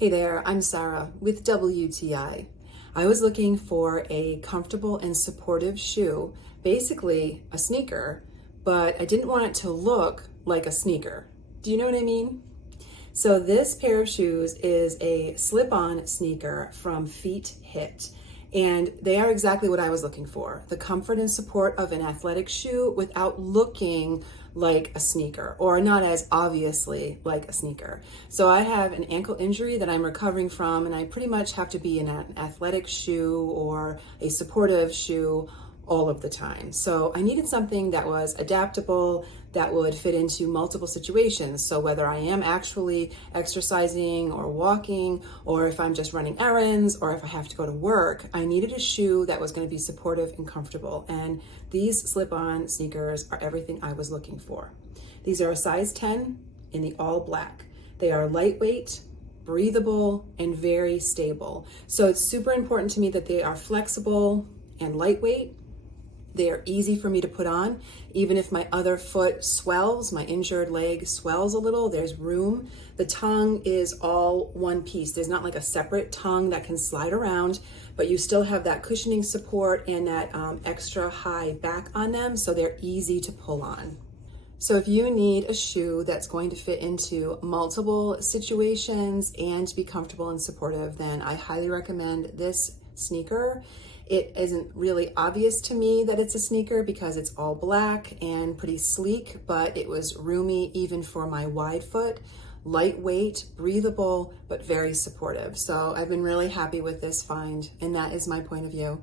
Hey there, I'm Sarah with WTI. I was looking for a comfortable and supportive shoe, basically a sneaker, but I didn't want it to look like a sneaker. Do you know what I mean? So this pair of shoes is a slip-on sneaker from Feethit, and they are exactly what I was looking for. The comfort and support of an athletic shoe without looking like a sneaker, or not as obviously like a sneaker. So I have an ankle injury that I'm recovering from, and I pretty much have to be in an athletic shoe or a supportive shoe all of the time. So I needed something that was adaptable, that would fit into multiple situations. So whether I am actually exercising or walking, or if I'm just running errands, or if I have to go to work, I needed a shoe that was going to be supportive and comfortable. And these slip-on sneakers are everything I was looking for. These are a size 10 in the all black. They are lightweight, breathable, and very stable. So it's super important to me that they are flexible and lightweight. They are easy for me to put on. Even if my other foot swells, my injured leg swells a little, there's room. The tongue is all one piece. There's not like a separate tongue that can slide around, but you still have that cushioning support and that extra high back on them, so they're easy to pull on. So if you need a shoe that's going to fit into multiple situations and be comfortable and supportive, then I highly recommend this sneaker. It isn't really obvious to me that it's a sneaker because it's all black and pretty sleek, but it was roomy even for my wide foot, lightweight, breathable, but very supportive. So I've been really happy with this find, and that is my point of view.